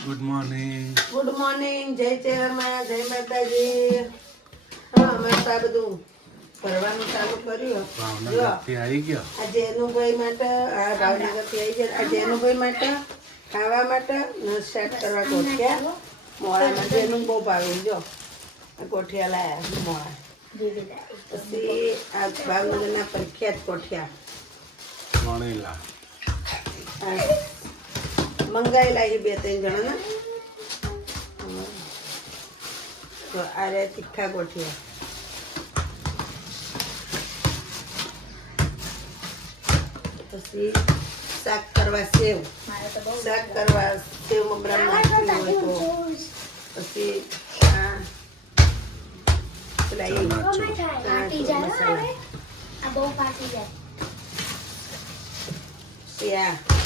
Good morning good morning જય ચેરમાં જય માતાજી. હા અમે તો આ બધું ફરવાનું ચાલુ કર્યું. જો આવી ગયો. આ જેનુભાઈ માટે આ ભાવનગરથી આવી ગયા. આ જેનુભાઈ માટે ખાવા માટે ને કરવા ગોઠિયા. મોળામાં જેનું બહુ ભાવે. જો આ ગોઠિયા લાયા મોળા પછી આ ભાવનગરના પ્રખ્યાત ગોઠિયા. વણેલા. મંગાયેલા છે બે ત્રણ જણાના. તો આ રહ્યા તીખા ગોઠિયા પછી શાક કરવા સેવ. શાક કરવા સેવ મમરા હોય તો પછી આ પેલા એ મસાલા. આ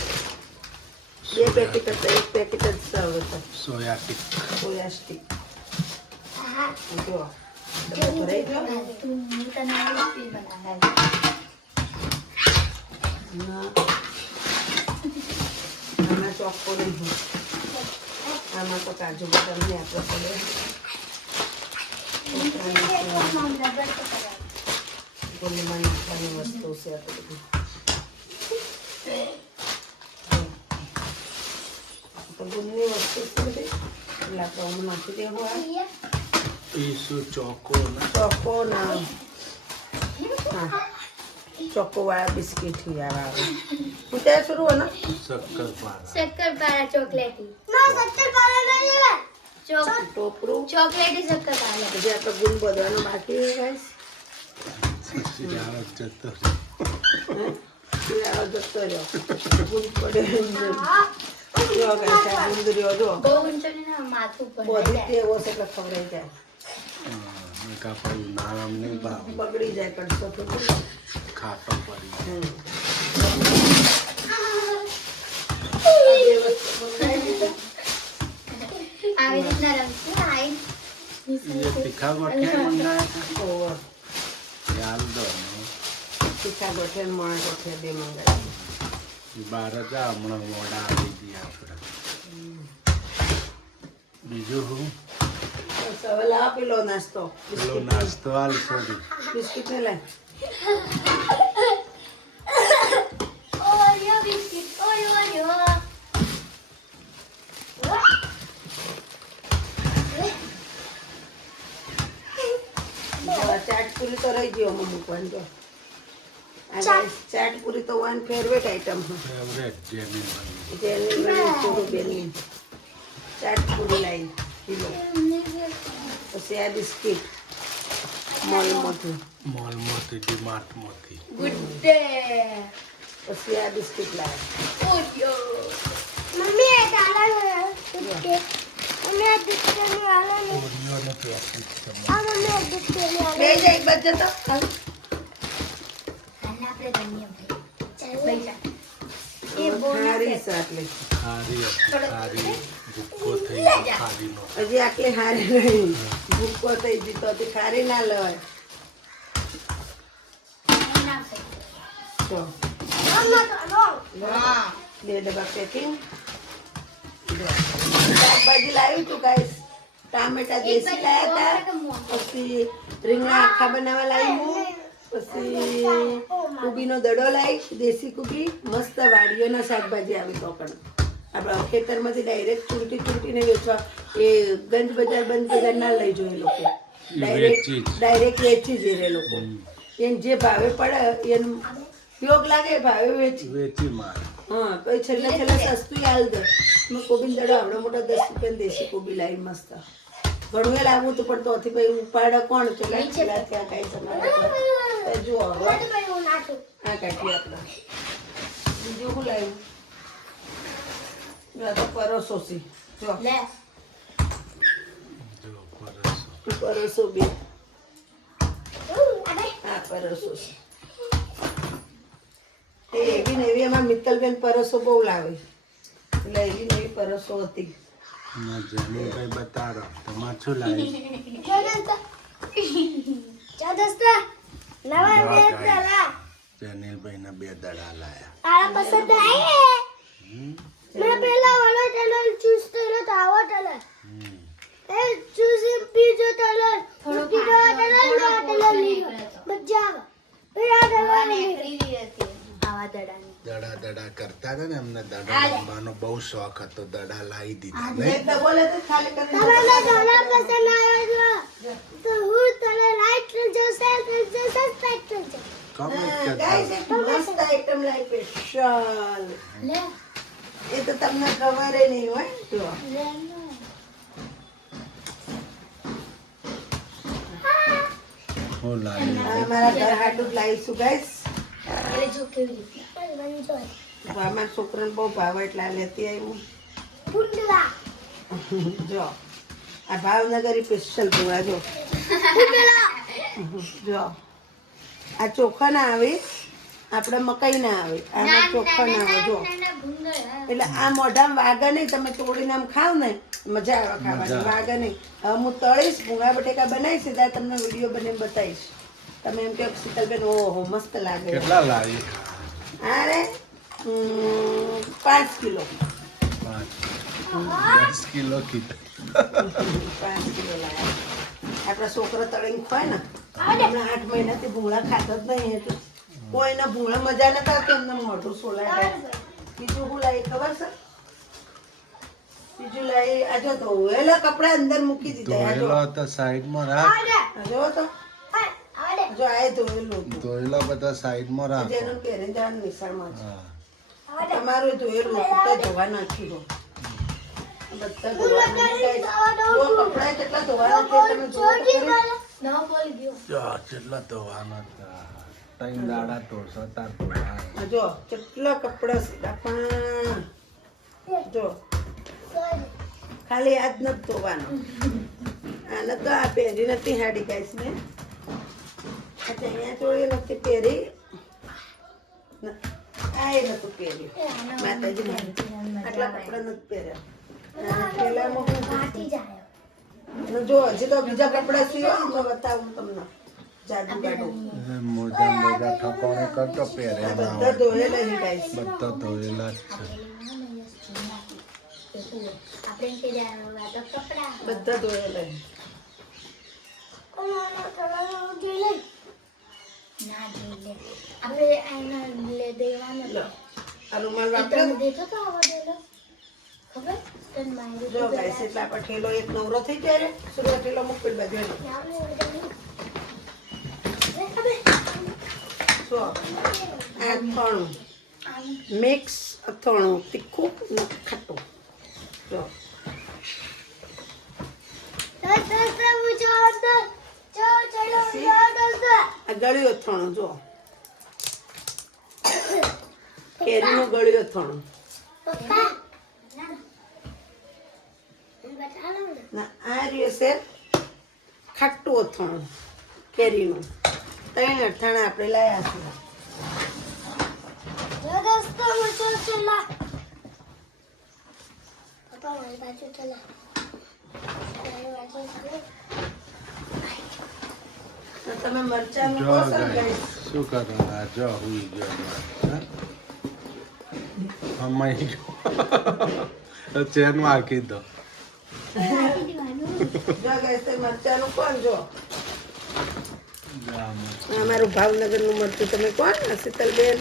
બે પેકેટ હતા એક પેકેટ જ સર્વ હતો સોયા ટીક સોયા સ્ટીક જો. આમાં ચોખ્ખો નહીં હોય આમાં તો કાજુ બદામ ને આપણે પડે વસ્તુ છે આ બધી भुनने अच्छे से ఇలా ప్రాబ్లం అవుతుంది ఇసు చోకోనా చోకోనా चोकोवाया बिस्किट ही यार कुछ है शुरू है ना शक्कर पारा। शक्कर पारा चॉकलेटी ना शक्कर पारा नहीं है। टोपरू। चॉकलेटी शक्कर पारा। मुझे आपका तो गुण बदलना बाकी है गाइस तो- हाँ? तो गुण पड़े જો બધી ટેવો છે એટલે ખવડાઈ જાય. કાપડ નહીં બગડી જાય કડસો તો. ખાટો પડી આવી રીતના રમશું આઈ. તીખા ગોઠિયા ને. મોણા બે મંગાવી એ બાર જા હમણાં મોડા આવી ગયા થોડા બીજું હું? લાવ પેલો નાસ્તો પેલો નાસ્તો હાલ છોડી બિસ્કિટ ને લાય Oreo biscuit Oreo chaat puri તો રહી ગયો મમ્મી પણ જો ચાટ પૂરી તો વન ફેવરેટ આઈટમ છે. ફેવરેટ જેની બની થોડું બેની ચાટ પૂરી લાવી કિલો પછી આ બિસ્કિટ મોલમાંથી મોલમાંથી ડીમાર્ટમાંથી ગુડ ડે પછી આ બિસ્કિટ લાવ્યા ઓરિયો મમ્મી આ ડાલા ગુડ ડે મમ્મી આ દૂધ કેની વાલા ને ઓરિયોને પેકેટ છે. આ મમ્મી આ દૂધ કેની વાલા જાય હાલ. હાલ આપણે રમીએ ભાઈ એ ખારી છે આટલી ખારી હતી થઈ ગયો ખારીનો હજી આટલી હારી નહીં ભૂકો થઈ ખારી ના લેવાય બે ડબ્બા પેકિંગ શાકભાજી લાવ્યું તું ગાઈસ ટામેટા દેશી લાયા હતા. પછી રીંગણા આખા બનાવવા લાવી પછી કુબીનો દડો લાવી દેશી કુબી મસ્ત વાડીઓના શાકભાજી આવી તો પણ. આપણા ખેતરમાંથી ડાયરેક્ટ ચૂંટી ચૂંટીને વેચવા. એ ગંજ બજાર બંધ બજાર ના લઈ જોઈએ લોકો. ડાયરેક્ટ. ડાયરેક્ટ વેચી જ. એ લોકો. એમ જે ભાવે પડે એનું યોગ લાગે ભાવે વેચી. વેચી માર હા તો છેલ્લે છેલ્લે સસ્તું હાલ દે. મેં કોબી દડો આવડો મોટો દસ રૂપિયા દેશી કોબી લાવી મસ્ત. ઘણું લાવવું હતું પણ તોથી ભાઈ ઉપાડે કોણ? છે લાઈ છેલ્લા ત્યાં કાંઈ સમારે જુઓ હવે. આ કાઢી આપણે. બીજું શું લાવ્યું? તો પરોસો છે. જો. પરસો. પરોસો બે. હા પરોસો છે. એવી ને એવી એમાં મિત્તલબેન પરોસો બહુ લાવે. એટલે એવી ને એવી પરોસો હતી. ના બતાડો. તમારે શું લાવી જો દોસ્તો ના બે દડા લાયા? મેં વાળો ચૂઝ કર્યો તો આવો એ ચૂઝ પીજો નો લીધો. આ નીકળી હતી. આવા દડા દડા કરતા હતા ને એમને દડા રમવાનો બહુ શોખ હતો. દડા લાવી દીધા. નહીં ડબ્બો લે તો ખાલી કરી તમને ટેલર પસંદ આવ્યો છે તો હું તને લાઈક કરજો શેર કરજો સબસ્ક્રાઇબ કરજો કમેન્ટ કરતા ગાઈસ એક મસ્ત આઈટમ લાવી સ્પેશિયલ. લે. એ તો તમને ખબર નહીં હોય તો. હું. લાવી આ મારા ઘર હાટું લાવીશું ગાઈસ જો કેવી રીતે. બનવાનું જોઈએ અમારા છોકરાને બહુ ભાવે એટલે લેતી પુંડલા જો. આ ભાવનગરી સ્પેશિયલ ભૂંગળા જો. જો. આ ચોખા ના આવે. આપણે મકાઈ ના આવે. આમાં ચોખ્ખા ના આવે જો. એટલે આ મોઢામાં વાગે નહીં તમે તોડીને આમ ખાવ ને મજા આવે ખાવાની. વાગે નહીં. હવે હું તળીશ ભૂંગા બટેકા બનાવીશ સીધા તમને વીડિયો બને બતાવીશ. તમે એમ કહો શીતલબેન ઓહો મસ્ત લાગે. કેટલા લાવી અરે પાંચ કિલો. પાંચ કિલો પાંચ કિલો લાવ્યા આપણા છોકરા તળીને ખોય ને હમણાં આઠ મહિનાથી ભૂંગળા ખાતા જ નહીં એટલે કોઈને ભૂણે મજા નતા આવતી એમને મોઢું સોલાય બીજું હું લાવી ખબર છે? બીજું લાવી આ જો તો ધોયેલા કપડા અંદર મૂકી દીધા આ જો. તો સાઈડમાં રાખ. આ જો તો. જો આ ધોયેલું ધોયેલા બધા સાઈડમાં રાખ. જેનું પહેરી જવાનું નિશાળમાં છે. તમારું ધોયેલું તો ધોવા નાખી દો. બધા ધોવાનું. કપડા કેટલા ધોવાના છે તમે તો કેટલા ધોવાના હતા. ત્રણ દાડા તોડશો તાર ધોવાના. જો કેટલા કપડા સીધા પણ. જો. ખાલી આજ નથી ધોવાનો. આને તો આ પહેરી નથી હાડી ગાઈસ ને. અહીંયા ચણિયા ચોળી નથી પહેરી. આ એ નતું પહેર્યું. માતાજી આટલા કપડા નથી પહેર્યા. અને જો હજી તો બીજા કપડા સીવો તો બતાવું તમને. જાદુ કાઢું. મોજા મોજા ઠકોણે કરતો બધા ધોયેલા ગાઈસ બધા ધોયેલા જ છે. બધા ધોયેલા ઠેલો એક નવરો થઈ જાય ને સુરત ઠેલો મૂકી બાજુ એનો. જો આ અથાણું. મિક્સ અથાણું તીખું ને ખાટું. જો. ગળ્યું અથાણું જો. કેરીનું ગળ્યું અથાણું. ના આ રહ્યું છે ખાટું અથાણું કેરીનું. ત્રણ અથાણા આપણે લાયા છે. તો તમે મરચાં જો મૂકો? શું કરવાના જો હુઈ ગયો? ગયો ચેન વાકી દો. જો નું તે કોણ જો. અમારું ભાવનગરનું મરચું. તમે કોણ? શીતલબેન.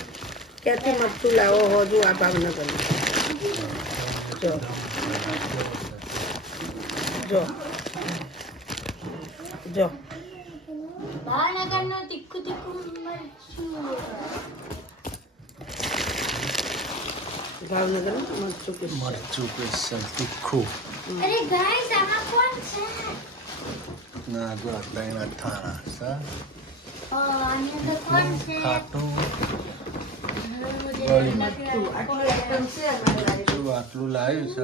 ક્યાંથી મરચું લાવો હો? જો આ ભાવનગરનું. જો. જો. જો. ભાવનગરનું તીખું તીખું મરચું. ભાવનગરનું મરચું કે મરચું સ્પેશિયલ તીખું. અરે ગાઈસ આમાં કોણ છે? ના જો સા આટલું અમારે લાવી. શું આટલું લાવ્યું છે.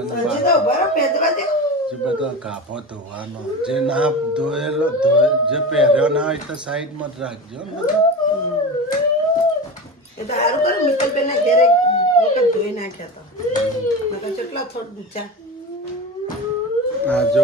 જે બધો કાપો ધોવાનો જે ના ધોયેલો ધોય જે પહેર્યો ના હોય તો સાઈડમાં જ રાખજો ને. એ આ જો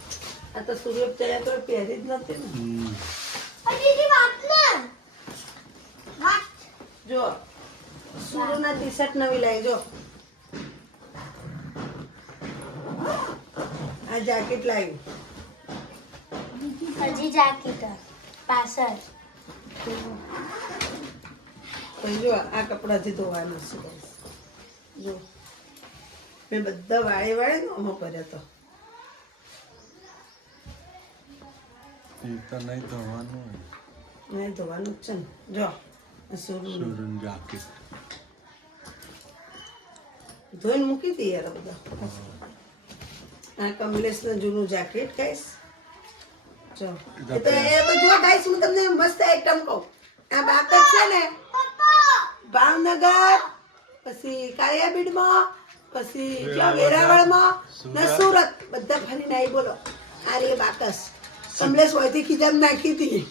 આ તો સૂર્ય ચડ્યા તો પહેરી જ નથી ને. હમ. અને વાત ને. વાત. જો સુરુના ટી શર્ટ નવી લાવી જો. આ જાકેટ લાવી હજી જાકીટ પાછળ. પછી જો આ કપડાથી ધોવાનું છે જો. મેં બધા વાળે વાળે નો અમો કર્યો તો. તો નહીં ધોવાનું મેં ધોવાનું જ છે ને. જો સુરન જાકેટ ધોઈને મૂકી દઈએ યાર બધા. આ કમલેશનું જૂનું જેકેટ ગાઈસ જો. એ તો એ તો જો ગાઈસ હું તમને મસ્ત આઈટમ કહું. આ બાપ છે ને. ભાવનગર પછી કાળિયાબીડમાં પછી વેરાવળમાં ને સુરત. બધા ફરીને આવી બોલો. આ રે બાકસ કમલેશ હોયથી ખીજામ નાખી હતી.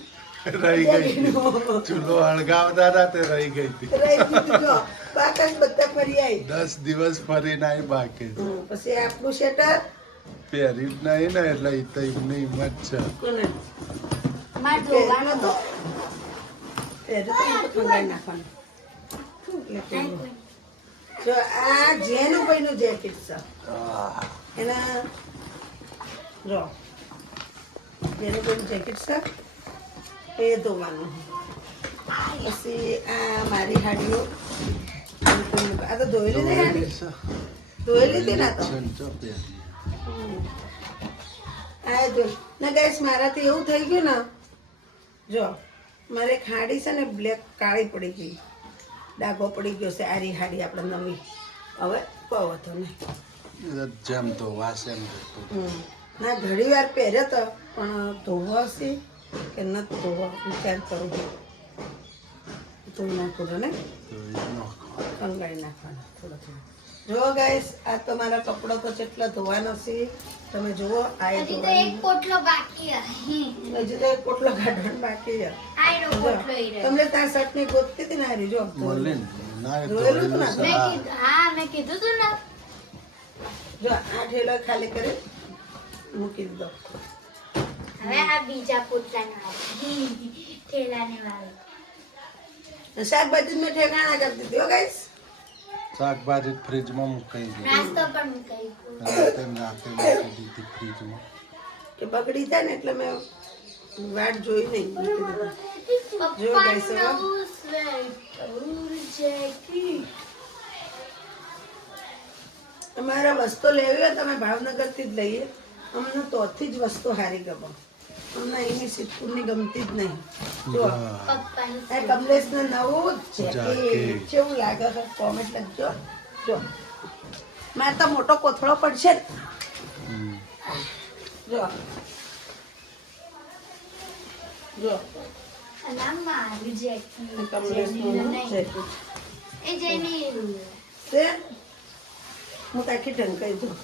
રહી ગઈ ચૂલો અળગાવતા હતા તે રહી ગઈ હતી. બાકસ બધા ફરી આવી દસ દિવસ ફરીને આવી બાકી. પછી આપણું શેટર? પહેરી જ નહીં ને એટલે એ તો એમની હિંમત છે. જો આ જેનું ભાઈનું જેકેટ છે એના જો. જેનું ભાઈનું જેકેટ છે એ ધોવાનું પછી આ મારી હાડીઓ. આ તો ધોઈ લીધી હાડી ધોઈ લીધી ના તો. આ જો ના ગેસ મારાથી એવું થઈ ગયું ને જો મારે ખાડી છે ને બ્લેક કાળી પડી ગઈ. ડાઘો પડી ગયો છે આરી હાડી આપણે નવી હવે કહો તો ને જેમ તો વાસ એમ. ના ઘણી વાર પહેર્યો તો પણ ધોવો હશે કે ન ધોવો વિચાર કરું ધોઈ નાખું ને. કંગાળી નાખવાનો થોડો થોડો જો ગાઈસ આ તો મારા કપડો તો કેટલો ધોવાનો છે તમે જુઓ આ હજી તો એક પોટલો બાકી. હજી તો એક પોટલો કાઢવાનો બાકી છે આયરો પોટલો ઈ તમને ત્યાં શર્ટની ગોતતી હતી ને હારી રીજો બોલે ને. ના એ ધોયેલું હતું ને? મેં હા. કીધું હા મેં કીધું તું ને જો આ ઠેલો ખાલી કરી મૂકી દીધો હવે આ બીજા પોતાના ઠેલાને વાળો. ઠેકાણા કરતી દીધી હો ગાઈસ શાકભાજી ફ્રીજમાં મુકાઈ ગઈ. નાસ્તો પણ મુકાઈ રાતે રાતે મૂકી દીધી ફ્રીજમાં. કે બગડી જાય ને એટલે મેં વાટ જોઈ નહીં. જો અમારે વસ્તુ લેવી હોય તમે ભાવનગરથી જ લઈએ. અમને તોથી જ વસ્તુ સારી ગમે. અહીંની સિદ્ધપુરની ગમતી જ નહીં. જો એ કમલેશને નવું જાકેટ. કેવું લાગે છે? કોમેન્ટ લખજો. જો મારે તો મોટો કોથળો પડશે. જો જો છે. હું કાંઈથી ઢંકાઈ દઉં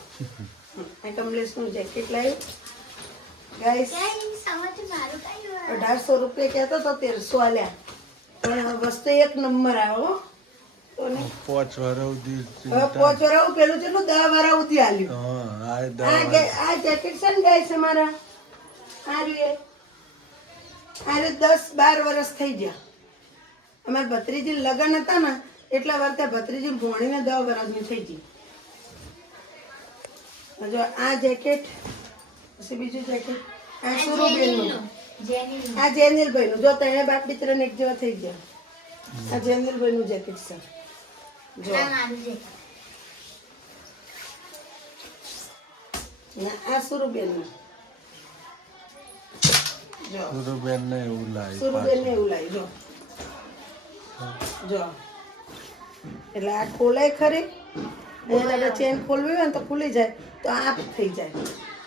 આ કમલેશનું જેકેટ લાવ્યું. ગાઈસ મારું. અઢારસો રૂપિયા કહેતો તો તેરસો આલ્યા. પણ વસ્તુ એક નંબર આવ્યો પાંચ વાર પાંચ વાર પેલું છે દસ વાર આલ્યું. આ જેકેટ છે ને આ રહ્યું એ. દસ બાર વર્ષ થઈ ગયા. અમારા ભત્રીજી લગ્ન હતા ને એટલા વાર ત્યાં ભત્રીજી ભોણીને દસ વર્ષની થઈ ગઈ. જો આ જેકેટ પછી બીજું જેકેટ આ આ સુરુબેનનું જેનીનું. જેનીનું. આ જેનિલભાઈનું. જો ત્રણે બાપ દીકરાને એક જેવા થઈ ગયા. આ જેનિલભાઈનું જેકેટ છે જો. આ મારું જેકેટ. ને આ સુરુબેનનું. સુરુબેન ને એવું લાવી સુરુબેનને એવું લાવી જો. જો. એટલે આ ખોલાય ખરી. અહીંયા ચેન ખોલવી હોય ને તો ખુલી જાય. તો આ થઈ જાય.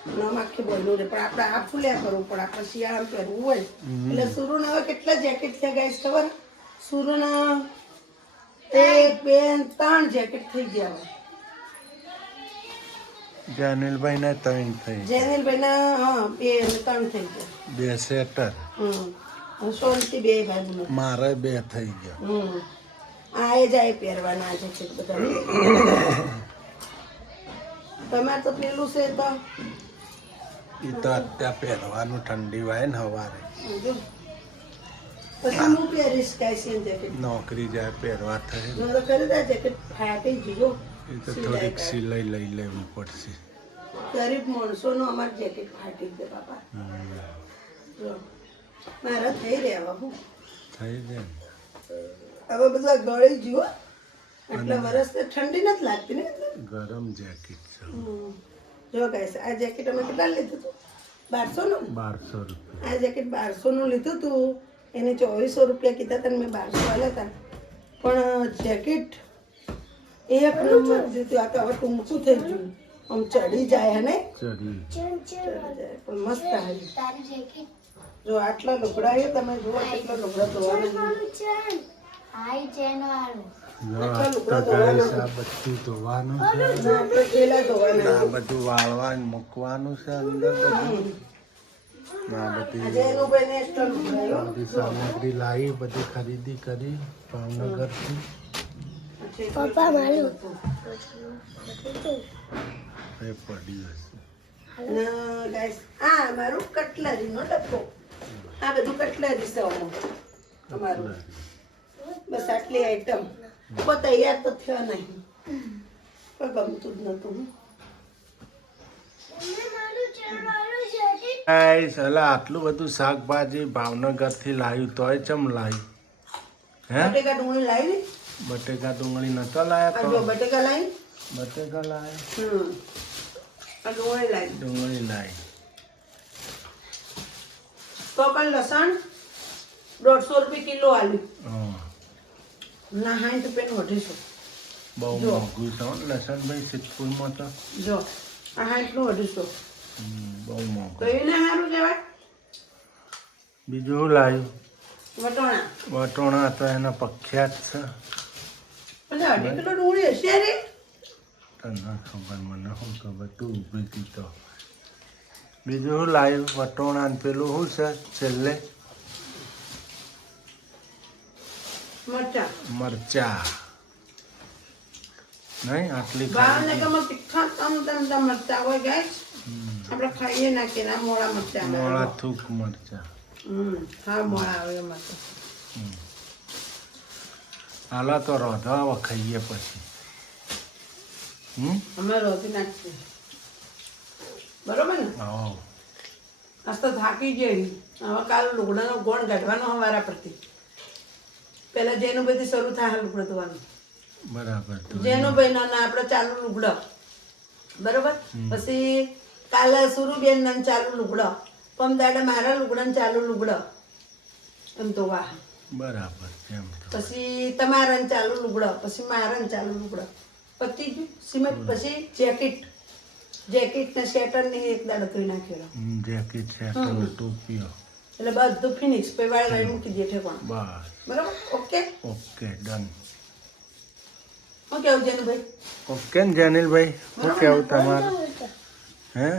નમ આખી બોલું રહે પણ આપણે આ ફૂલ્યા કરવું પણ આપણે શિયાળામાં પહેરવું હોય. એટલે સુરુના હવે કેટલા જેકેટ થયા ગાઈસ ખબર? સુરુના એક બે ત્રણ જેકેટ થઈ ગયા હવે. જાનિલભાઈ ને ત્રણ થઈ જેનિલભાઈના હા બે અને ત્રણ થઈ ગયા. બે સેટર. હમ. સોનથી બે ભાઈ મારે બે થઈ ગયા. હમ. આ એ જાય પહેરવાના છે છે બધા તમારે તો પેલું છે તો એ તો અત્યારે પહેરવાનું ઠંડી વાય ને હવારે. નોકરી જાય પહેરવા થાય. એ તો થોડીક સિલાઈ લઈ લેવી પડશે. ગરીબ માણસોનું અમારું જેકેટ ફાટી ગયું બાપા. મારા થઈ રહ્યા હું થઈ જાય હવે બધા ગળી જુઓ આટલા વરસ ઠંડી નથી લાગતી ને? ગરમ જેકેટ છે. જો ગાઈસ આ જેકેટ અમે કેટલા લીધું હતું? બારસો નું? બારસો આ જેકેટ બારસો નું લીધું હતું એને ચોવીસો રૂપિયા કીધા હતા ને મેં બારસો આવ્યા હતા પણ જેકેટ એક નંબર જીત્યું આ તો હવે ટૂંકું થઈ ગયું. આમ ચડી જાય ને? ચડી ચડી જાય. પણ મસ્ત આવી. જો આટલા લુગડા તમે જુઓ એટલા લુગડા ધોવાના આ આ બધું ના, આ વાળવાનું મૂકવાનું છે અંદર બધું. બધી સામગ્રી લાવી બધી ખરીદી કરી ભાવનગરથી. પપ્પા મારું. એ પડી હશે અને guys, આ અમારું ડબ્બો. આ બધું કટલરી છે અમારું. બસ આટલી આઈટમ પણ તૈયાર તો થયો નહીં. પણ ગમતું જ નતું. ગાઈસ હલા આટલું બધું શાકભાજી ભાવનગરથી લાવ્યું તોય ચમ લાવ્યું હે? બટેકા ડુંગળી લાવી? બટેકા ડુંગળી નતો લાયા તો? બટેકા લાવી? બટેકા લાયા? ડુંગળી લાવી. ડુંગળી લાવી તો પણ લસણ દોઢસો રૂપિયા કિલો આલ્યું. હં. ના સાઠ રૂપિયાનું અઢીસો બહુ. મોંઘું છે લસણભાઈ સિદ્ધપુરમાં તો. જો આ સાઠનું અઢીસો બહુ મોંઘું. તો એને સારું કહેવાય? બીજું લાવ્યું? વટોણા. વટોણા તો એના પ્રખ્યાત છે. એટલે અઢી કિલો ડુંગળી હશે રે. તને ખબર મને શું ખબર? તું ઊભી હતી તો. બીજું લાવ્યું? વટોણા પેલું શું છે? છેલ્લે? મરચા. મરચા. નહીં? આટલી ગમે તીખા તમ તમ તમ મરચા હોય ગાઈસ. આપણે ખાઈએ ના કે ના મોળા મરચા મોળા થૂક મરચા. હમ હા મોળા આવે તો. હાલા તો રોધવા ખાઈએ પછી. હમ? અમે રોધી નાખીએ. બરોબર ને? હા આજ તો થાકી ગઈ. હવે કાલ લુગડાનો ગોણ કાઢવાનો અમારા પરથી પેલા જેનું થી શરૂ થાય લુગડો ધોવાનું બરાબર તો ના ના આપણે ચાલુ લુગડો. બરોબર? પછી કાલે સુરુબેન ના ચાલુ લુગડો. પમ દાડા મારા લુગડા ચાલુ લુગડો. એમ તો વાહ. બરાબર પછી તમારા ચાલુ લુગડો પછી મારા ચાલુ લુગડો. પતી ગયું. સિમેન્ટ પછી જેકેટ. જેકેટ ને શેટર ને એક દાડો કરી નાખેલો જેકેટ શેટર ટોપીઓ. એટલે બધું ફિનિક્સ પછી વાળી વાળી મૂકી દે ઠેકોણ બસ. બરાબર? ઓકે? Okay done. હું કેવું જેનુભાઈ? ઓકે ને જનિલભાઈ? શું કેવું તમારું? હે?